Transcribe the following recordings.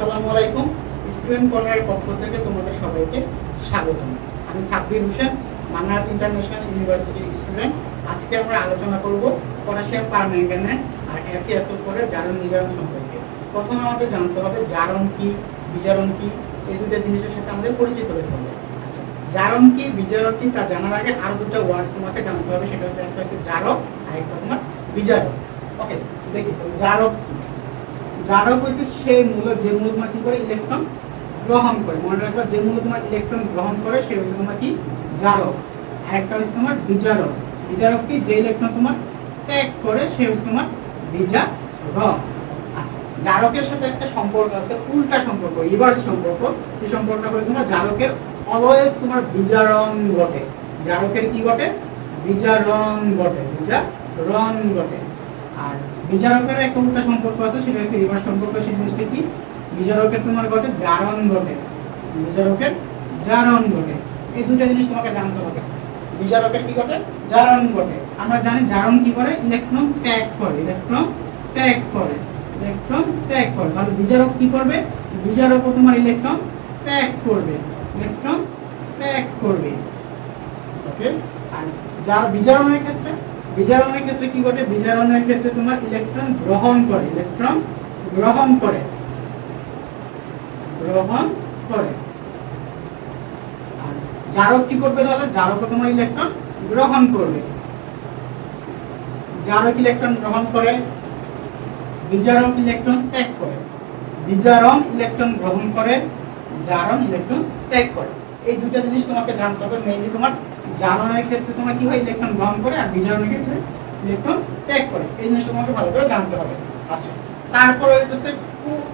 আসসালামু আলাইকুম। স্টুডেন্ট কর্নারের পক্ষ থেকে তোমাদের সবাইকে স্বাগতম। আমি সাব্বির হোসেন, মান্নাত ইন্টারন্যাশনাল ইউনিভার্সিটির স্টুডেন্ট। আজকে আমরা আলোচনা করব পটাশিয়াম পারম্যাঙ্গানেট আর FeSO4 এর জারণ বিজারণ সম্পর্কে। প্রথমে আমাদের জানতে হবে জারণ কি, বিজারণ কি, এই দুটো জিনিসের সাথে আমাদের পরিচিত হতে হবে। জারণ কি, বিজারণ কি তা জানার আগে আরো দুটো ওয়ার্ড তোমাকে জানতে হবে, সেটা হচ্ছে একটা হচ্ছে জারক আর একটা তোমার বিজারক। ওকে, দেখি তো জারক কি। জারক হচ্ছে সেই মূলক যে মূলক তোমার কি করে ইলেকট্রন গ্রহণ করে। মনে রাখবা, যে মূলক তোমার ইলেকট্রন গ্রহণ করে সে হচ্ছে তোমার কি জারক। আর একটা হচ্ছে তোমার বিজারক। বিজারক কি, যে ইলেকট্রন তোমার ত্যাগ করে সে হচ্ছে তোমার বিজারক। আচ্ছা, জারকের সাথে একটা সম্পর্ক আছে, উল্টা সম্পর্ক, রিভার্স সম্পর্ক। সেই সম্পর্কটা হলো তোমার জারকের অলওয়েজ তোমার বিজারণ ঘটে। জারকের কি ঘটে? বিজারণ ঘটে, বিজারণ ঘটে। আর বিজারকের একটা উল্টা সম্পর্ক আছে, সেটা হচ্ছে রিভার্স সম্পর্ক। সেই জিনিসটা কি? বিজারকের তোমার ঘটে জারণ ঘটে, বিজারকের জারণ ঘটে। এই দুটো জিনিস তোমাকে জানতে হবে। বিজারকের কি ঘটে? জারণ ঘটে। আমরা জানি জারণ কি করে? ইলেকট্রন ত্যাগ করে, ইলেকট্রন ত্যাগ করে, ইলেকট্রন ত্যাগ করে। তাহলে বিজারক কি করবে? বিজারকও তোমার ইলেকট্রন ত্যাগ করবে, ইলেকট্রন ত্যাগ করবে। ওকে। আর যার বিজারণের ক্ষেত্রে, বিজারণের ক্ষেত্রে কি ঘটে? বিজারণের ক্ষেত্রে তোমার ইলেকট্রন গ্রহণ করে, ইলেকট্রন গ্রহণ করে, গ্রহণ করে। আর জারক কি করবে? তাহলে জারকও তোমার ইলেকট্রন গ্রহণ করবে। জারক ইলেকট্রন গ্রহণ করে, বিজারক ইলেকট্রন ত্যাগ করে। বিজারণ ইলেকট্রন গ্রহণ করে, জারণ ইলেকট্রন ত্যাগ করে। এই দুটো জিনিস তোমাকে জানতে হবে। মেইনলি তোমার জারণের ক্ষেত্রে তোমার কি হয়? ইলেকট্রন গ্রহণ করে, আর বিজারণের ক্ষেত্রে ইলেকট্রন ত্যাগ করে। এই জিনিসটা তোমাকে ভালো করে জানতে হবে। আচ্ছা, তারপরে হচ্ছে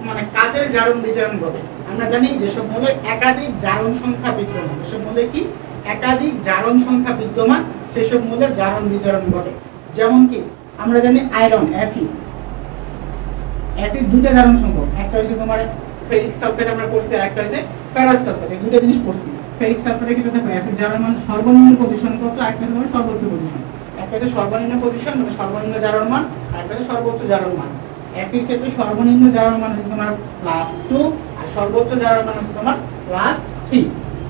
মানে কাদের জারণ বিজারণ ঘটে। আমরা জানি যেসব মৌলের একাধিক জারণ সংখ্যা বিদ্যমান, যেসব মৌলের কি একাধিক জারণ সংখ্যা বিদ্যমান, সেসব মৌলের জারণ বিজারণ ঘটে। যেমন কি আমরা জানি আয়রন Fe, Fe দুটো জারণ সংখ্যক, একটা হচ্ছে তোমার ফেরিক সালফেট আমরা পড়ছি, আর একটা হচ্ছে ফেরাস সালফেট। এই দুটো জিনিস পড়ছি। ফেরিক সালফেটের ক্ষেত্রে দেখো Fe জারণ মান সর্বনিম্ন পজিশন কত, আর একটা হচ্ছে সর্বোচ্চ পজিশন। একটা হচ্ছে সর্বনিম্ন পজিশন মানে সর্বনিম্ন জারণ মান, আর একটা হচ্ছে সর্বোচ্চ জারণ মান। Fe এর ক্ষেত্রে সর্বনিম্ন জারণ মান হচ্ছে তোমার +2, আর সর্বোচ্চ জারণ মান হচ্ছে তোমার +3।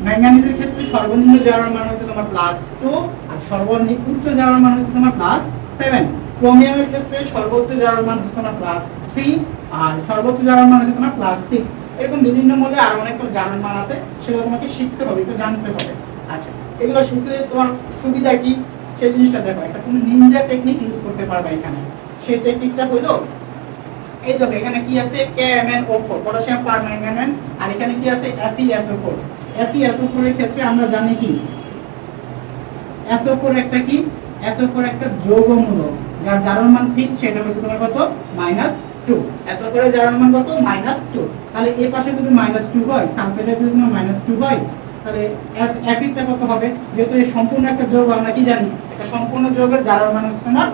ম্যাঙ্গানিজের ক্ষেত্রে সর্বনিম্ন জারণ মান হচ্ছে তোমার +2, আর সর্বোচ্চ জারণ মান হচ্ছে তোমার +7। ক্রোমিয়ামের ক্ষেত্রে সর্বোচ্চ জারণ মান হচ্ছে তোমার +3, আর সর্বোচ্চ জারণ মান হচ্ছে তোমার +6। এরকম বিভিন্ন মৌলে আরো অনেক জারণ মান আছে, সেগুলো তোমাকে শিখতে হবে, একটু জানতে হবে। আচ্ছা, এগুলো শিখতে তোমার সুবিধা কি সেই জিনিসটা দেখো। একটা তুমি নিনজা টেকনিক ইউজ করতে পারবে এখানে। সেই টেকনিকটা হলো এই দেখো, এখানে কি আছে? KMnO4 পটাশিয়াম পারম্যাঙ্গানেট, আর এখানে কি আছে? FeSO4। FeSO4 এর ক্ষেত্রে আমরা জানি কি SO4 একটা কি, SO4 একটা যৌগ মূলক যার জারণ মান ফিক্সড, সেটা হচ্ছে তোমার কত? -2। SO4 এর জারণ মান কত? -2। তাহলে এই পাশে যদি -2 হয়, সালফেটের যদি তোমার -2 হয়, তাহলে Fe টা কত হবে? যেহেতু এই সম্পূর্ণ একটা যৌগ, আমরা কি জানি একটা সম্পূর্ণ যৌগের জারণ মান হচ্ছে তোমার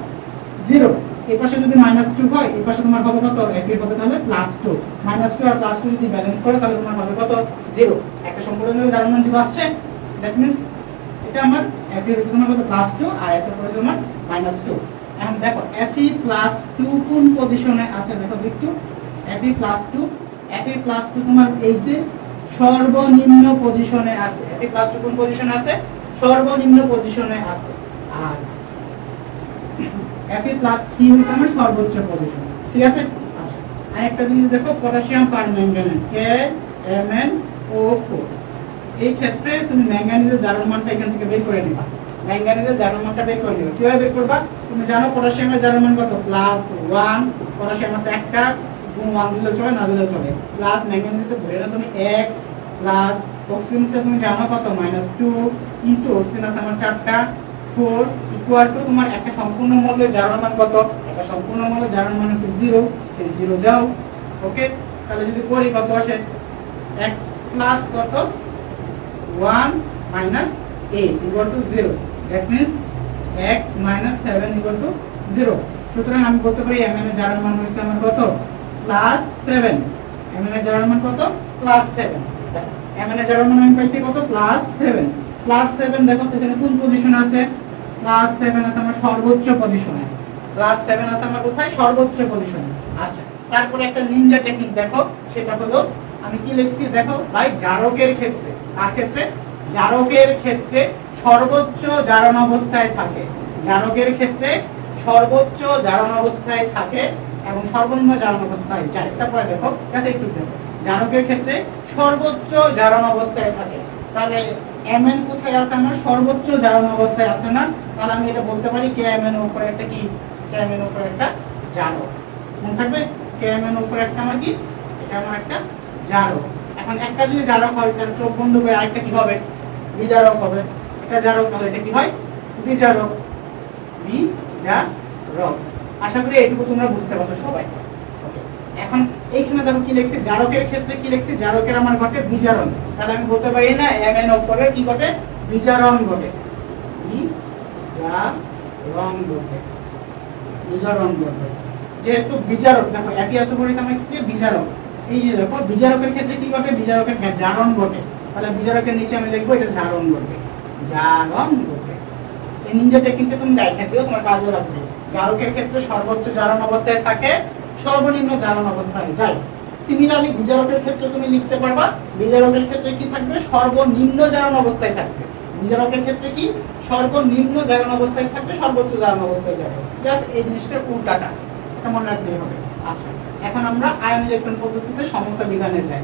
0। এই পাশে যদি -2 হয়, এই পাশে তোমার হবে কত? Fe হবে তাহলে +2। -2 আর +2 যদি ব্যালেন্স করে, তাহলে তোমার হবে কত? 0। একটা সম্পূর্ণ যৌগের জারণ মান 0 আসছে। দ্যাট মিন্স এটা আমার Fe হচ্ছে তোমার কত? +2, আর SO4 হচ্ছে তোমার -2। এখন দেখো Fe+2 কোন পজিশনে আছে? দেখো একটু, Fe+2 তোমার এই যে সর্বনিম্ন পজিশনে আছে। Fe+2 কোন পজিশনে আছে? সর্বনিম্ন পজিশনে আছে। আর Fe+3 হচ্ছে আমার সর্বোচ্চ পজিশন। ঠিক আছে? আচ্ছা, আরেকটা জিনিস দেখো, পটাশিয়াম পারম্যাঙ্গানেট KMnO4। এই ক্ষেত্রে তুমি ম্যাঙ্গানিজের জারণ মানটা এখান থেকে বের করে নিবা। ম্যাঙ্গানিজের জারণ মানটা বের করে নিবা। কিভাবে বের করবা? তুমি জানো পটাশিয়ামের জারণ মান কত? +1। পটাশিয়াম আছে একটা, গুণ 1 দিলেও চলে, না দিলেও চলে। প্লাস ম্যাঙ্গানিজটা ধরে নাও তুমি x, প্লাস অক্সিজেনটা তুমি জানো কত? -2 ইনটু অক্সিজেন আছে আমার 4টা, 4 ইকুয়াল টু তোমার একটা সম্পূর্ণ মৌলের জারণ মান কত? একটা সম্পূর্ণ মৌলের জারণ মান হচ্ছে 0, সেই 0 দাও। ওকে, তাহলে যদি করি কত আসে? x প্লাস কত? 1 minus 8 equal to 0. That means x minus 7 equal to 0. সুতরাং আমি বলতে পারি mn এর জারণ মান হচ্ছে আমার কত? +7। mn এর জারণ মান কত? +7। mn এর জারণ মান আমি পাইছি কত? +7। +7 দেখো তো এখানে কোন পজিশনে আছে? +7 আছে আমার সর্বোচ্চ পজিশনে। +7 আছে আমার কোথায়? সর্বোচ্চ পজিশনে। আচ্ছা, তারপরে একটা নিনজা টেকনিক দেখো, সেটা হলো আমি কি লিখছি দেখো ভাই, জারকের ক্ষেত্রে, কার ক্ষেত্রে, জারকের ক্ষেত্রে সর্বোচ্চ জারণ অবস্থায় থাকে, জারকের ক্ষেত্রে সর্বোচ্চ জারণ অবস্থায় থাকে এবং সর্বনিম্ন জারণ অবস্থায় যায়। এটা পরে দেখো, কাছে একটু দেখো, জারকের ক্ষেত্রে সর্বোচ্চ জারণ অবস্থায় থাকে। তাহলে mn কোথায় আছে আমার, সর্বোচ্চ জারণ অবস্থায় আছে না, তাহলে আমি এটা বলতে পারি kmn উপরে একটা কি, kmn উপরে একটা জারক। মনে থাকবে kmn উপরে একটা আমার কি, এটা আমার একটা জারক। এখন একটা যদি জারক হয় তাহলে চোখ বন্ধ করে আরেকটা কি হবে, বিজারক হবে। এটা জারক হলে এটা কি হয়, বিজারক, বিজারক। আশা করি এইটুকু তোমরা বুঝতে পারছো সবাই। এখন এইখানে দেখো কি লিখছি, জারকের ক্ষেত্রে কি লিখছি, জারকের আমার ঘটে বিজারণ। তাহলে আমি বলতে পারি না MnO4 এর কি ঘটে, বিজারণ ঘটে, বিজারণ ঘটে, বিজারণ ঘটে। যেহেতু বিজারক দেখো FeSO4 আমার কি বিজারক, এই যে দেখো বিজারকের ক্ষেত্রে কি ঘটে, বিজারকের জারণ ঘটে। তাহলে বিজারকের নিচে আমি লিখবো এটা জারণ ঘটে, জারণ ঘটে। এই নিনজা টেকনিকটা তুমি দেখে দিও, তোমার কাজে লাগবে। জারকের ক্ষেত্রে সর্বোচ্চ জারণ অবস্থায় থাকে, সর্বনিম্ন জারণ অবস্থায় যায়। সিমিলারলি বিজারকের ক্ষেত্রে তুমি লিখতে পারবা, বিজারকের ক্ষেত্রে কি থাকবে, সর্বনিম্ন জারণ অবস্থায় থাকবে। বিজারকের ক্ষেত্রে কি, সর্বনিম্ন জারণ অবস্থায় থাকবে, সর্বোচ্চ জারণ অবস্থায় যাবে। জাস্ট এই জিনিসটার উল্টাটা, এটা মনে রাখলেই হবে। আচ্ছা, এখন আমরা আয়ন ইলেকট্রন পদ্ধতিতে সমতা বিধানে যাই।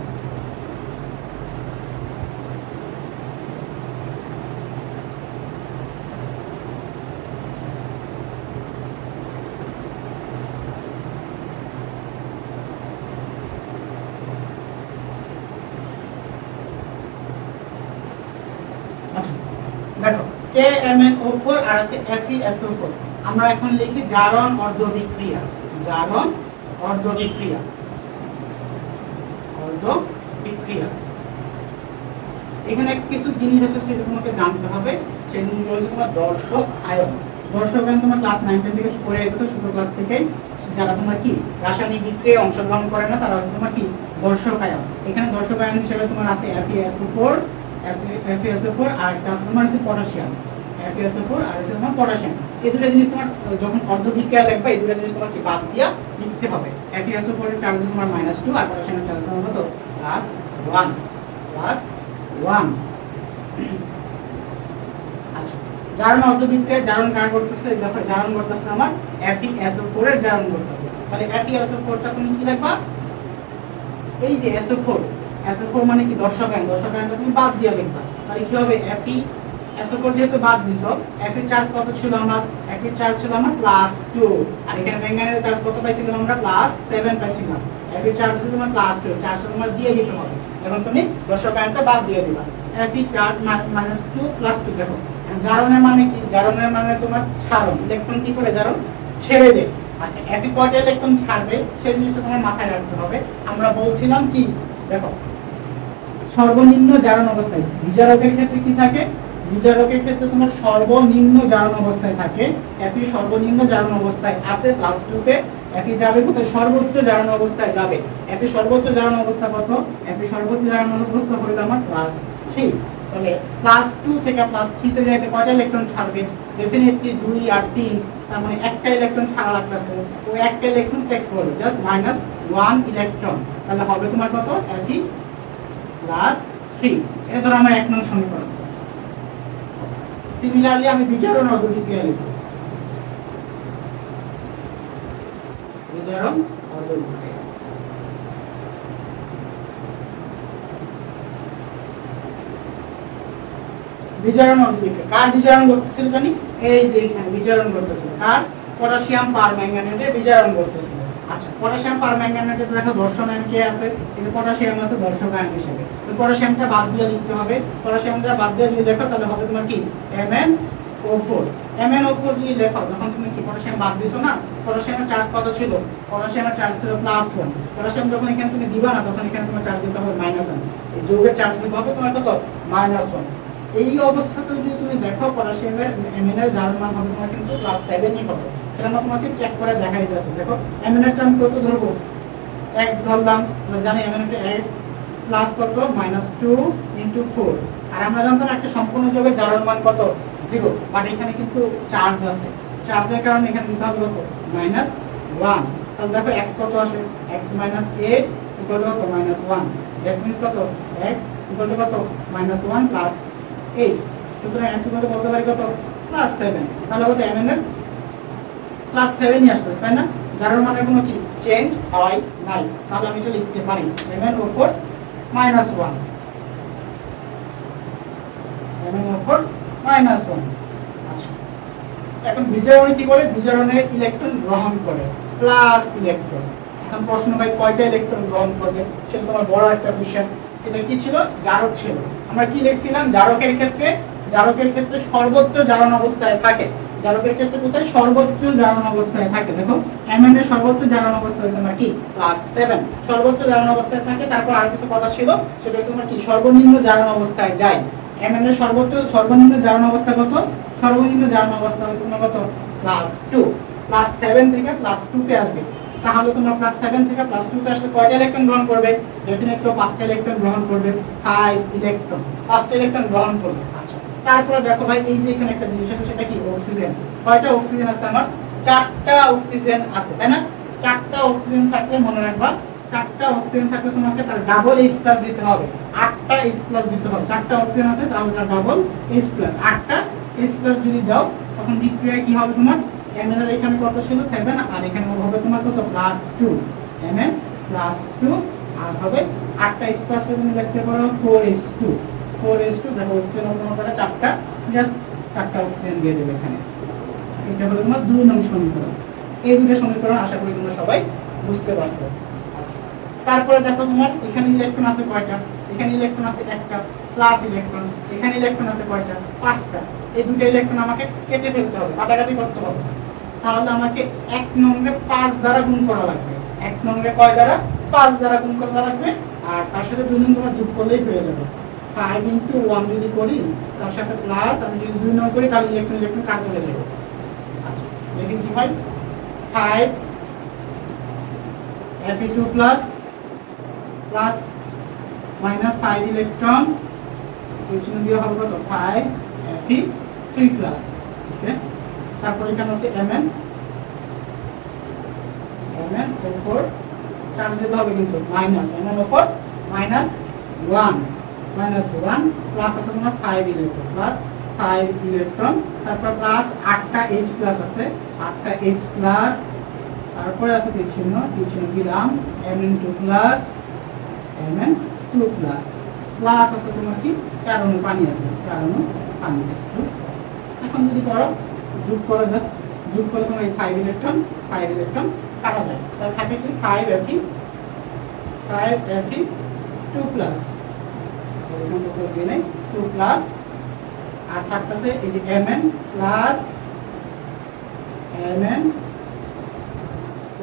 দেখো KMnO4 আর আছে FeSO4। আমরা এখন লিখি জারণ অর্ধবিক্রিয়া, জারণ অর্ধবিক্রিয়া, অর্ধবিক্রিয়া। এখানে কিছু জিনিস আছে সেটা তোমাকে জানতে হবে। সেই জিনিসগুলো হচ্ছে তোমার দর্শক আয়ন। দর্শক আয়ন তোমার ক্লাস 9 10 থেকে পড়ে এসেছো, ছোট ক্লাস থেকে। যারা তোমার কি রাসায়নিক বিক্রিয়ায় অংশগ্রহণ করে না তারা হচ্ছে তোমার কি দর্শক আয়ন। এখানে দর্শক আয়ন হিসেবে তোমার আছে FeSO4, FeSO4 আর একটা আছে তোমার হচ্ছে পটাশিয়াম, FeSO4 আর হচ্ছে তোমার পটাশিয়াম। এই দুটো জিনিস তোমার যখন অর্ধবিক্রিয়া লিখবা, এই দুটো জিনিস তোমার কি বাদ দিয়া লিখতে হবে। FeSO4 এর চার্জ তোমার -2 আর পটাশিয়ামের চার্জ তোমার কত, +1, +1। আচ্ছা, জারণ অর্ধবিক্রিয়া জারণ কার করতেছে, দেখো জারণ করতেছে আমার FeSO4 এর জারণ করতেছে। তাহলে FeSO4 টা তুমি কি লিখবা, এই যে SO4 মানে কি দর্শক আয়ন, দর্শক আয়নটা তুমি বাদ দিয়ে লিখবা। তাহলে কি হবে, FeSO4 যেহেতু বাদ দিছো, Fe চার্জ কত ছিল আমার, Fe চার্জ ছিল আমার +2, আর এখানে ম্যাঙ্গানিজের চার্জ কত পাইছিলাম আমরা, +7 পাইছিলাম। Fe চার্জ ছিল তোমার +2, চার্জ তোমার দিয়ে দিতে হবে। এখন তুমি দর্শক আয়নটা বাদ দিয়ে দিবা। Fe charge -2 +2। দেখো জারণের মানে কি, জারণের মানে তোমার ছাড়ন, ইলেকট্রন কি করে জারণ ছেড়ে দেয়। আচ্ছা, Fe কয়টা ইলেকট্রন ছাড়বে সেই জিনিসটা তোমার মাথায় রাখতে হবে। আমরা বলছিলাম কি, দেখো সর্বনিম্ন জারণ অবস্থায়, বিজারকের ক্ষেত্রে কি থাকে, বিজারকের ক্ষেত্রে তোমার সর্বনিম্ন জারণ অবস্থায় থাকে। Fe সর্বনিম্ন জারণ অবস্থায় আছে +2 তে, Fe যাবে কোথায়, সর্বোচ্চ জারণ অবস্থায় যাবে। Fe সর্বোচ্চ জারণ অবস্থা কত, Fe সর্বোচ্চ জারণ অবস্থা হলো আমার +3। তাহলে +2 থেকে +3 তে যাইতে কয়টা ইলেকট্রন ছাড়বে, ডেফিনেটলি 2 আর 3, তার মানে একটা ইলেকট্রন ছাড়া লাগতেছে। ও একটা ইলেকট্রন ত্যাগ করবে, জাস্ট -1 ইলেকট্রন। তাহলে হবে তোমার কত, Fe +3। এটা ধরো আমার 1 নং সমীকরণ। সিমিলারলি আমি বিজারণ অর্ধবিক্রিয়া লিখব, বিজারণ অর্ধবিক্রিয়া। বিজারণ অর্ধবিক্রিয়া কার বিজারণ করতেছিল জানি, এই যে এখানে বিজারণ করতেছিল কার, পটাশিয়াম পারম্যাঙ্গানেটের বিজারণ করতেছিল। আচ্ছা, পটাশিয়াম পারম্যাঙ্গানেটে দেখো দর্শক আয়ন কে আছে, এই যে পটাশিয়াম আছে দর্শক আয়ন হিসেবে। তো পটাশিয়ামটা বাদ দিয়ে লিখতে হবে। পটাশিয়ামটা বাদ দিয়ে যদি দেখো তাহলে হবে তোমার কি MnO4। MnO4 যদি লেখো, যখন তুমি কি পটাশিয়াম বাদ দিছো না, পটাশিয়ামের চার্জ কত ছিল, পটাশিয়ামের চার্জ ছিল +1। পটাশিয়াম যখন এখানে তুমি দিবা না, তখন এখানে তোমার চার্জ দিতে হবে -1। এই যৌগের চার্জ দিতে হবে তোমার কত, -1। এই অবস্থাতে যদি তুমি দেখো পটাশিয়ামের Mn এর জারণ মান হবে তোমার কিন্তু +7ই হবে। সেটা আমরা তোমাকে চেক করে দেখাই দিয়েছি। দেখো Mn এর টার্ম কত ধরবো, x ধরলাম, আমরা জানি Mn এর x প্লাস কত, -2 * 4। আর আমরা জানতাম একটা সম্পূর্ণ যৌগের জারণ মান কত, 0। বাট এখানে কিন্তু চার্জ আছে, চার্জের কারণে এখানে দিতে হবে কত, -1। তাহলে দেখো x কত আসে, x - 8 ইকুয়াল টু কত -1, দ্যাট মিন্স কত x ইকুয়াল টু কত -1 প্লাস 8, সুতরাং x ইকুয়াল টু বলতে পারি কত +7, তাহলে কত mn এর +7 ই আসবে, তাই না? যার মানে কোনো কি চেঞ্জ হয় নাই, তাহলে আমি এটা লিখতে পারি mn ওভার -1, mn ওভার -1। আচ্ছা, এখন বিজারণে কি করে, বিজারণে ইলেকট্রন গ্রহণ করে প্লাস ইলেকট্রন। এখন প্রশ্ন ভাই কয়টা ইলেকট্রন গ্রহণ করবে, সেটা তোমার বড় একটা কোশ্চেন। এটা কি ছিল, জারক ছিল। আমরা কি লিখছিলাম, জারকের ক্ষেত্রে সর্বোচ্চ জারণ অবস্থায় থাকে। জারকের ক্ষেত্রে কোথায় সর্বোচ্চ জারণ অবস্থায় থাকে, দেখো mn এর সর্বোচ্চ জারণ অবস্থা হচ্ছে আমার কি +7, সর্বোচ্চ জারণ অবস্থায় থাকে। তারপর আর কিছু কথা ছিল, সেটা হচ্ছে আমার কি সর্বনিম্ন জারণ অবস্থায় যায়। mn এর সর্বনিম্ন জারণ অবস্থা কত, সর্বনিম্ন জারণ অবস্থা হচ্ছে তোমার কত +2, +7 থেকে +2 তে আসবে। তাহলে তোমরা +7 থেকে +2 তে আসলে কয়টা ইলেকট্রন গ্রহণ করবে, ডেফিনেটলি 5টা ইলেকট্রন গ্রহণ করবে, 5 ইলেকট্রন, 5টা ইলেকট্রন গ্রহণ করবে। আচ্ছা, তারপরে দেখো ভাই এই যে এখানে একটা জিনিস আছে, সেটা কি অক্সিজেন। কয়টা অক্সিজেন আছে আমার, 4টা অক্সিজেন আছে, তাই না? 4টা অক্সিজেন থাকলে মনে রাখবা, 4টা অক্সিজেন থাকলে তোমাকে তার ডাবল H+ দিতে হবে, 8টা H+ দিতে হবে। 4টা অক্সিজেন আছে, তাহলে তার ডাবল H+, 8টা H+ যদি দাও, তখন বিক্রিয়ায় কি হবে তোমার, mn এর এখানে কত ছিল 7, আর এখানে হবে তোমার কত +2, mn +2, আর হবে 8টা H+ তুমি লিখতে পারো 4H2, 4H2। দেখো অক্সিজেন আছে তোমার কাছে 4টা, জাস্ট 4টা অক্সিজেন দিয়ে দেবে এখানে। এটা হলো তোমার 2 নং সমীকরণ। এই দুটো সমীকরণ আশা করি তোমরা সবাই বুঝতে পারছো। আচ্ছা, তারপরে দেখো তোমার এখানে ইলেকট্রন আছে কয়টা, এখানে ইলেকট্রন আছে একটা, প্লাস ইলেকট্রন, এখানে ইলেকট্রন আছে কয়টা 5টা। এই দুটো ইলেকট্রন আমাকে কেটে ফেলতে হবে, কাটাকাটি করতে হবে। তাহলে আমাকে 1 নংকে 5 দ্বারা গুণ করা লাগবে, 1 নংকে কয় দ্বারা 5 দ্বারা গুণ করা লাগবে, আর তার সাথে 2 নং তোমার যোগ করলেই হয়ে যাবে। 5 * 1 যদি করি, তার সাথে প্লাস আমি যদি 2 নং করি, তাহলে ইলেকট্রন কাট চলে যাবে। আচ্ছা, দেখি কি হয়, 5 Fe2 প্লাস -5 ইলেকট্রন, চিহ্ন দিয়ে হবে কত 5 Fe3 প্লাস। ওকে, তারপর এখানে আছে mn O4, চার্জ দিতে হবে কিন্তু মাইনাস, mn O4 -1 প্লাস আছে তোমার 5 ইলেকট্রন, প্লাস 5 ইলেকট্রন, তারপর প্লাস 8টা H+ আছে, 8টা H+, তারপরে আছে তীরচিহ্ন দিলাম mn2 প্লাস, প্লাস আছে তোমার কি 4 অণু পানি আছে, 4 অণু পানি S2। এখন যদি করো, যোগ করো, জাস্ট যোগ করে তোমার এই 5 ইলেকট্রন কাটা যায়, তাহলে থাকে কি 5Fe2 প্লাস, এখানে তো প্লাস দিয়ে নেই, 2 প্লাস, আর থাকতেছে এই যে mn plus mn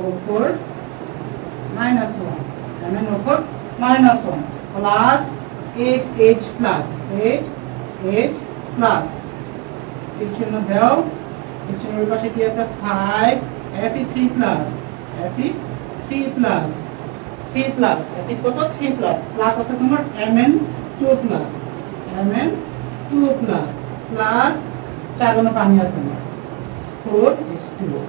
O4 -1, mn O4 -1 plus 8H+, 8H+, এর জন্য দাও, এর জন্য ওই পাশে কি আছে 5Fe3 plus, Fe3 plus, 3 plus, Fe কত 3 প্লাস, প্লাস আছে তোমার mn2 plus, mn2 plus, plus 4 অণু পানি আছে না 4H2O।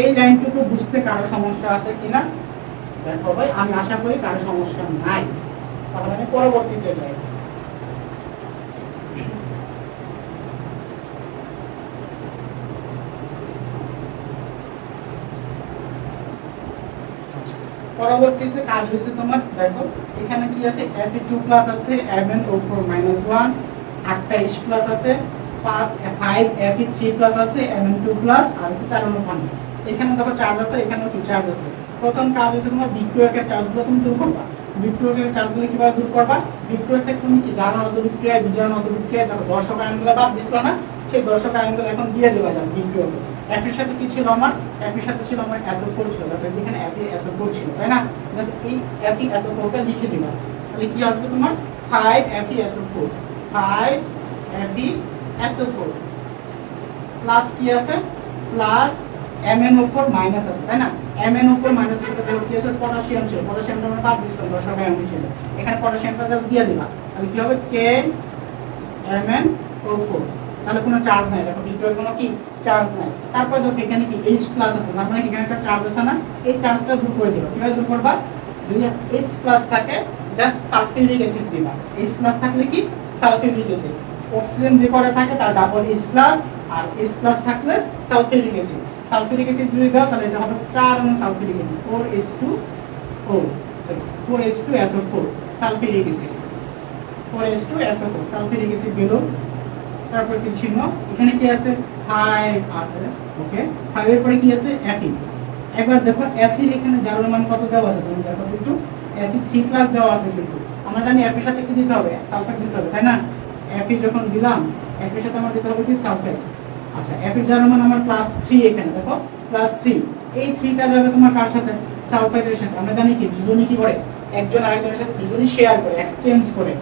এই লাইনটুকু বুঝতে কারো সমস্যা আছে কিনা দেখো ভাই, আমি আশা করি কারো সমস্যা নাই। তাহলে আমি পরবর্তীতে যাই। পরবর্তীতে কাজ হয়েছে তোমার, দেখো এখানে কি আছে Fe2 প্লাস আছে, mn O4 -1, 8টা H+ আছে, 5Fe3 প্লাস আছে, mn2 প্লাস, আর আছে 4 অণু পানি। এখানে দেখো চার্জ আছে, এখানেও কি চার্জ আছে। প্রথম কাজ হচ্ছে তোমার বিক্রিয়কের চার্জগুলো তুমি দূর করবা। বিক্রিয়কের চার্জগুলো কিভাবে দূর করবা, বিক্রিয়ক থেকে তুমি কি জারণ অন্তর্বিক্রিয়া, বিজারণ অন্তর্বিক্রিয়া, দেখো দর্শক আয়নগুলো বাদ দিছিলা না, সেই দর্শক আয়নগুলো এখন দিয়ে দেবা জাস্ট বিক্রিয়কে। F এর সাথে কি ছিল আমার, F এর সাথে ছিল আমার SO4 ছিল, দেখো যেখানে FeSO4 ছিল, তাই না? জাস্ট এই FeSO4 টা লিখে দিবা, তাহলে কি আসবে তোমার 5FeSO4, 5FeSO4 প্লাস কি আছে, প্লাস MnO4 মাইনাস আছে, তাই না? MnO4 মাইনাস এর সাথে দেখো কি আছে, পটাশিয়াম ছিল, পটাশিয়ামটা আমরা বাদ দিছিলাম দর্শক আয়ন হিসেবে, এখানে পটাশিয়ামটা জাস্ট দিয়ে দিবা, তাহলে কি হবে K Mn O4, তাহলে কোনো চার্জ নাই, দেখো V12 কোনো কি চার্জ নাই। তারপর দেখো এখানে কি H+ আছে, তার মানে এখানে একটা চার্জ আছে না, এই চার্জটা দূর করে দিবা। কিভাবে দূর করবা? যদি H+ থাকে জাস্ট সালফিউরিক অ্যাসিড দিবা, H+ থাকলে কি সালফিউরিক অ্যাসিড। অক্সিজেন যে করে থাকে তার ডাবল H+, আর H+ থাকলে সালফিউরিক অ্যাসিড। সালফিউরিক অ্যাসিড যদি দাও তাহলে এটা হবে 4 অণু sulphuric acid, 4H2O, sorry 4H2SO4 sulphuric acid, 4H2SO4 sulphuric acid গেল। তারপর কি চিহ্ন এখানে কি আছে 5 আছে, ওকে 5 এর পরে কি আছে Fe। একবার দেখো Fe এর এখানে জারণ মান কত দেওয়া আছে, তুমি দেখো কিন্তু Fe3+ দেওয়া আছে, কিন্তু আমরা জানি Fe এর সাথে কি দিতে হবে, সালফেট দিতে হবে, তাই না? Fe যখন দিলাম Fe এর সাথে আমার দিতে হবে কি সালফেট। আচ্ছা Fe এর জারণ মান আমার +3, এখানে দেখো +3, এই 3টা যাবে তোমার কার সাথে, সালফেটের সাথে। আমরা জানি কি যুজনি কি করে, একজন আরেকজনের সাথে যুজনি শেয়ার করে, এক্সচেঞ্জ করে।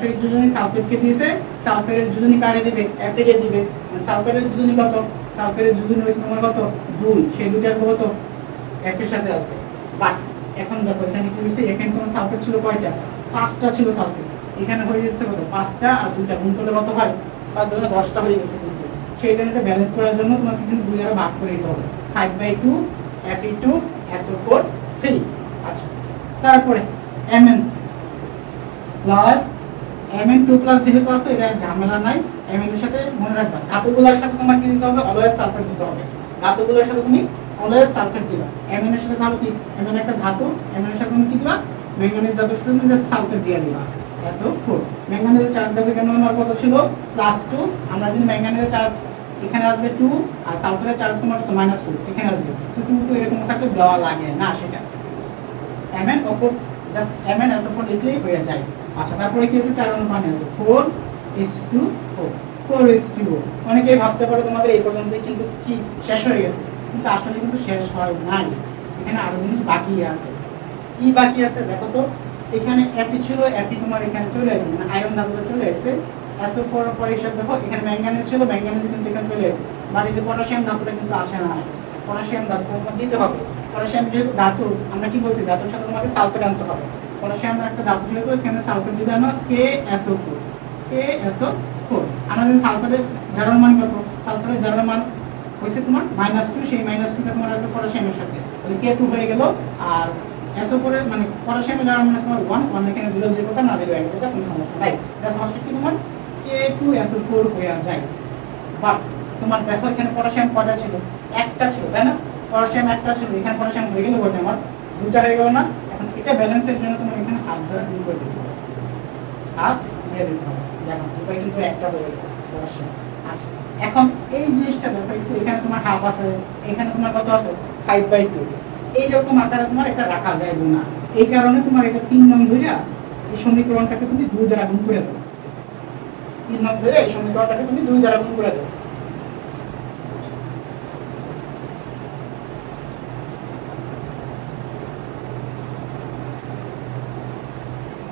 Fe এর যুজনি সালফেটকে দিয়েছে, সালফেটের যুজনি কারে দিবে, Fe কে দিবে। সালফেটের যুজনি কত, সালফেটের যুজনি হইছে তোমার কত 2, সেই দুইটার কত Fe এর সাথে আসবে। বাট এখন দেখো এখানে কি হইছে, এখানে কোন সালফেট ছিল কয়টা, 5টা ছিল সালফেট, এখানে হয়ে যাচ্ছে কত 5টা, আর 2টা গুণ করলে কত হয় 5 দুগুণে 10টা হয়ে গেছে। কিন্তু সেই জন্য এটা ব্যালেন্স করার জন্য তোমাকে কিন্তু 2 দ্বারা ভাগ করে দিতে হবে, 5/2 Fe2SO4 3। আচ্ছা তারপরে Mn প্লাস Mn2+ যেহেতু আছে এটা ঝামেলা নাই, Mn এর সাথে মনে রাখবা ধাতুগুলোর সাথে তোমার কি দিতে হবে, অলওয়েজ সালফেট দিতে হবে। ধাতুগুলোর সাথে তুমি অলওয়েজ সালফেট দিবা। Mn এর সাথে তাহলে কি, Mn একটা ধাতু, Mn এর সাথে তুমি কি দিবা, ম্যাঙ্গানিজ ধাতুর সাথে তুমি জাস্ট সালফেট দিয়ে দিবা, SO4। ম্যাঙ্গানিজের চার্জ দেবে কেন, আমার কত ছিল +2, আমরা জানি ম্যাঙ্গানিজের চার্জ এখানে আসবে 2, আর সালফারের চার্জ তোমার কত -2 এখানে আসবে। তো 2 2 এরকম থাকলে দেওয়া লাগে না, সেটা MnO4 জাস্ট MnSO4 লিখলেই হয়ে যায়। আচ্ছা তারপরে কি আছে, 4 অণু পানি আছে, 4H2O, 4H2O। অনেকেই ভাবতে পারো তোমাদের এই পর্যন্তই কিন্তু কি শেষ হয়ে গেছে, কিন্তু আসলে কিন্তু শেষ হয় নাই, এখানে আরো জিনিস বাকি আছে। কি বাকি আছে দেখো তো, এখানে Fe ছিল, Fe তোমার এখানে চলে আসছে, মানে আয়রন ধাতুটা চলে আসছে। SO4 এর পরে হিসাব দেখো এখানে ম্যাঙ্গানিজ ছিল, ম্যাঙ্গানিজ কিন্তু এখানে চলে আসছে। বাট এই যে পটাশিয়াম ধাতুটা কিন্তু আসে না, পটাশিয়াম ধাতু তোমাকে দিতে হবে। পটাশিয়াম যেহেতু ধাতু, আমরা কি বলছি ধাতুর সাথে তোমাকে সালফেট আনতে হবে। পটাশিয়াম একটা ধাতু যেহেতু, এখানে সালফেট যদি আনো KSO4, KSO4। আমরা যদি সালফেটের জারণ মান কত, সালফেটের জারণ মান হইছে তোমার -2, সেই -2টা তোমার আসবে পটাশিয়ামের সাথে, তাহলে K2 হয়ে গেল। আর SO4 এর মানে পটাশিয়ামের জারণ মান তোমার 1 এখানে দিলেও যে কথা, না দিলেও এক কথা, কোনো সমস্যা নাই। তাহলে সমস্যা কি তোমার K2SO4 হয়ে যায়। বাট তোমার দেখো এখানে পটাশিয়াম কয়টা ছিল, একটা ছিল, তাই না? পটাশিয়াম একটা ছিল, এখানে পটাশিয়াম হয়ে গেল কয়টা, আমার 2টা হয়ে গেল না? এখন এটা ব্যালেন্সের জন্য তোমার এখানে হাত দ্বারা গুণ করে দিতে হবে, হাত দিয়ে দিতে হবে। দেখো উপায় কিন্তু একটা হয়ে গেছে পটাশিয়াম। আচ্ছা এখন এই জিনিসটা দেখো একটু, এখানে তোমার হাফ আছে, এখানে তোমার কত আছে 5/2, এইরকম আকারে তোমার এটা রাখা যাবে না। এই কারণে তোমার এটা 3 নং ধরে এই সমীকরণটাকে তুমি 2 দ্বারা গুণ করে দাও, 3 নং ধরে এই সমীকরণটাকে তুমি 2 দ্বারা গুণ করে দাও।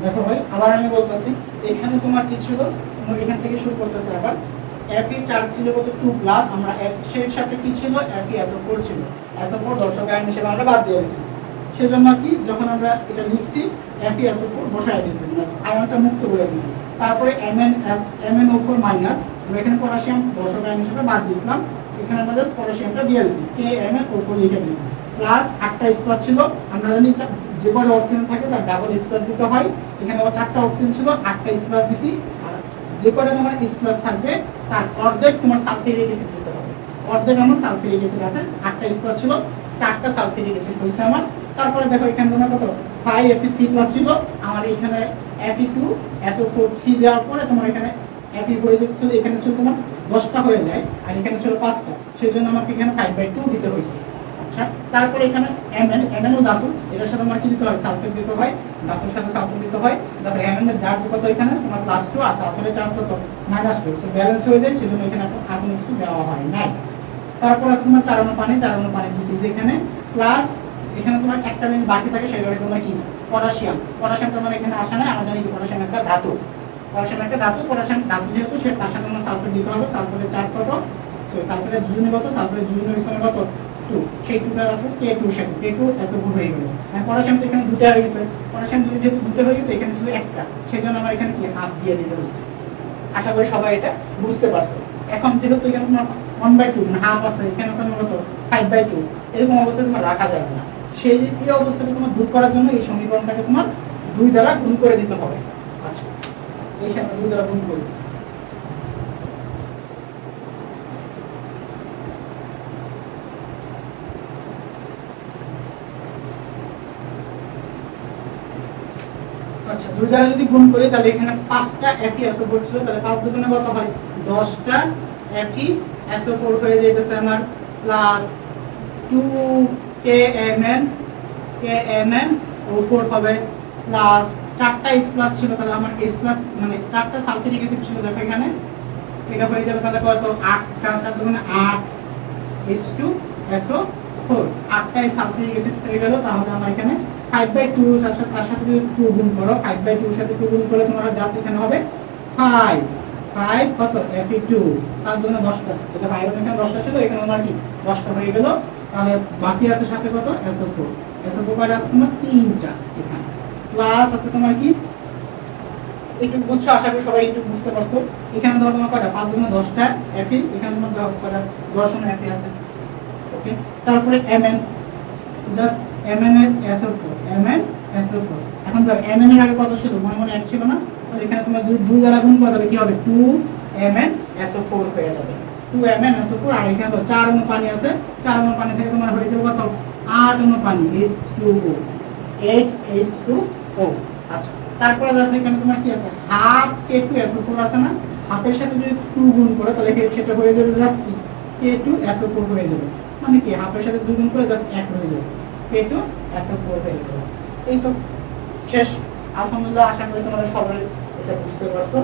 দেখো ভাই আবার আমি বলতেছি, এখানে তোমার কি ছিল, এখান থেকে শুরু করতেছে আবার। Fe চার্জ ছিল কত 2+, আমরা Fe এর সাথে কি ছিল, FeSO4 ছিল। SO4 দর্শক আয়ন হিসেবে আমরা বাদ দিয়ে দিয়েছি, সেজন্য কি যখন আমরা এটা লিখছি FeSO4 বসায় দিয়েছি, মানে আয়নটা মুক্ত করে দিয়েছি। তারপরে MnO4 মাইনাস, আমরা এখানে পটাশিয়াম দর্শক আয়ন হিসেবে বাদ দিয়েছিলাম, এখানে আমরা জাস্ট পটাশিয়ামটা দিয়ে দিয়েছি, KMnO4 লিখে দিয়েছি। প্লাস 8টা স্কোয়ার ছিল, আমরা জানি যে বড় অক্সিজেন থাকে তার ডাবল স্কোয়ার দিতে হয়, এখানে 4টা অক্সিজেন ছিল, 8টা স্কোয়ার দিছি। আর যে কয়টা তোমার স্কোয়ার থাকবে তার অর্ধেক তোমার সালফিউরিক অ্যাসিড দিতে হবে, অর্ধেক আমার সালফিউরিক অ্যাসিড আছে। 8টা স্কোয়ার ছিল, 4টা সালফিউরিক অ্যাসিড হইছে আমার। তারপরে দেখো এখানে তোমার কত 5Fe3+ ছিল, আমার এখানে Fe2SO4 3 দেওয়ার পরে তোমার এখানে Fe হয়ে যাচ্ছিল, এখানে ছিল তোমার 10টা হয়ে যায়, আর এখানে ছিল 5টা, সেজন্য আমাকে এখানে 5/2 দিতে হয়েছে। আচ্ছা তারপরে এখানে Mn ও ধাতু, এটার সাথে আমার কি দিতে হয়, সালফেট দিতে হয়, ধাতুর সাথে সালফেট দিতে হয়। তারপরে Mn এর চার্জ কত, এখানে তোমার +2, আর সালফেটের চার্জ কত -2, সো ব্যালেন্স হয়ে যায়, সেজন্য এখানে আর কোনো কিছু দেওয়া হয় নাই। তারপর আছে তোমার 4 অণু পানি, 4 অণু পানি দিছি এখানে, প্লাস এখানে তোমার একটা জিনিস বাকি থাকে, সেটা হচ্ছে তোমার কি পটাশিয়াম। পটাশিয়ামটা মানে এখানে আসে না, আমরা জানি কি পটাশিয়াম একটা ধাতু, পটাশিয়াম একটা ধাতু, পটাশিয়াম ধাতু যেহেতু সে তার সাথে আমরা সালফেট দিতে হবে। সালফেটের চার্জ কত, সালফেটের যুজনি কত, সালফেটের যুজনি হচ্ছে কত 2, সেই 2টা আসলে K2 সাথে K2SO4 হয়ে গেল। আর পটাশিয়াম তো এখানে 2টা হয়ে গেছে, পটাশিয়াম যেহেতু 2টা হয়ে গেছে, এখানে ছিল একটা, সেজন্য আমরা এখানে কি হাফ দিয়ে দিতে হচ্ছে। আশা করি সবাই এটা বুঝতে পারছো। এখন যেহেতু এখানে তোমার 1/2 মানে হাফ আছে, এখানে আছে আমার কত 5/2, এরকম অবস্থায় তোমার রাখা যাবে না। সেই এই অবস্থাকে তোমার দূর করার জন্য এই সমীকরণটাকে তোমার 2 দ্বারা গুণ করে দিতে হবে। আচ্ছা, এইখানে 2 দ্বারা গুণ করব। আচ্ছা, 2 দ্বারা যদি গুণ করি তাহলে এখানে 5টা FeSO4 ছিল, তাহলে 5 দুগুণে কত হয় 10টা FeSO4 হয়ে যাইতেছে আমার, প্লাস 2KMnO4 হবে, প্লাস 4টা H+ ছিল, তাহলে আমার H+ মানে 4টা সালফিউরিক অ্যাসিড ছিল, দেখো এখানে এটা হয়ে যাবে তাহলে কত 8টা, 4 দুগুণে 8 H2SO4, 8টা সালফিউরিক অ্যাসিড হয়ে গেল। তাহলে আমার এখানে 5/2 তার সাথে যদি 2 গুণ করো, 5/2 এর সাথে 2 গুণ করলে তোমার জাস্ট এখানে হবে 5 5 কত Fe2, 5 দুগুণে 10টা, এটা আয়রন এখানে 10টা ছিল, এখানে আমার কি 10টা হয়ে গেল। তাহলে বাকি আছে সাথে কত SO4, SO4 কয়টা আছে তোমার 3টা এখানে, প্লাস আছে তোমার কি একটু বুঝছো, আশা করি সবাই একটু বুঝতে পারছো। এখানে ধরো তোমার কয়টা 5 দুগুণে 10টা Fe, এখানে তোমার ধরো কয়টা 10 Fe আছে। ওকে, তারপরে Mn, জাস্ট Mn এর SO4, Mn SO4। এখন দেখো Mn এর আগে কত ছিল, মনে মনে 1 ছিল না, তাহলে এখানে তোমরা 2 দ্বারা গুণ করো, তাহলে কি হবে 2Mn SO4 হয়ে যাবে, 2Mn SO4। আর এখানে তো 4 অণু পানি আছে, 4 অণু পানি থেকে তোমার হয়ে যাবে কত 8 অণু পানি, H2O, 8H2O। আচ্ছা, তারপরে দেখো এখানে তোমার কি আছে, হাফ K2SO4 আছে না, হাফের সাথে যদি 2 গুণ করো তাহলে সেটা হয়ে যাবে জাস্ট কি K2SO4 হয়ে যাবে, মানে কি হাফের সাথে 2 গুণ করে জাস্ট 1 হয়ে যাবে, K2SO4 হয়ে যাবে। এই তো শেষ। আলহামদুলিল্লাহ, আশা করি তোমরা সবাই এটা বুঝতে পারছো।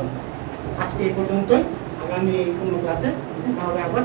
আজকে এই পর্যন্তই, আগামী কোনো ক্লাসে দেখা হবে আবার।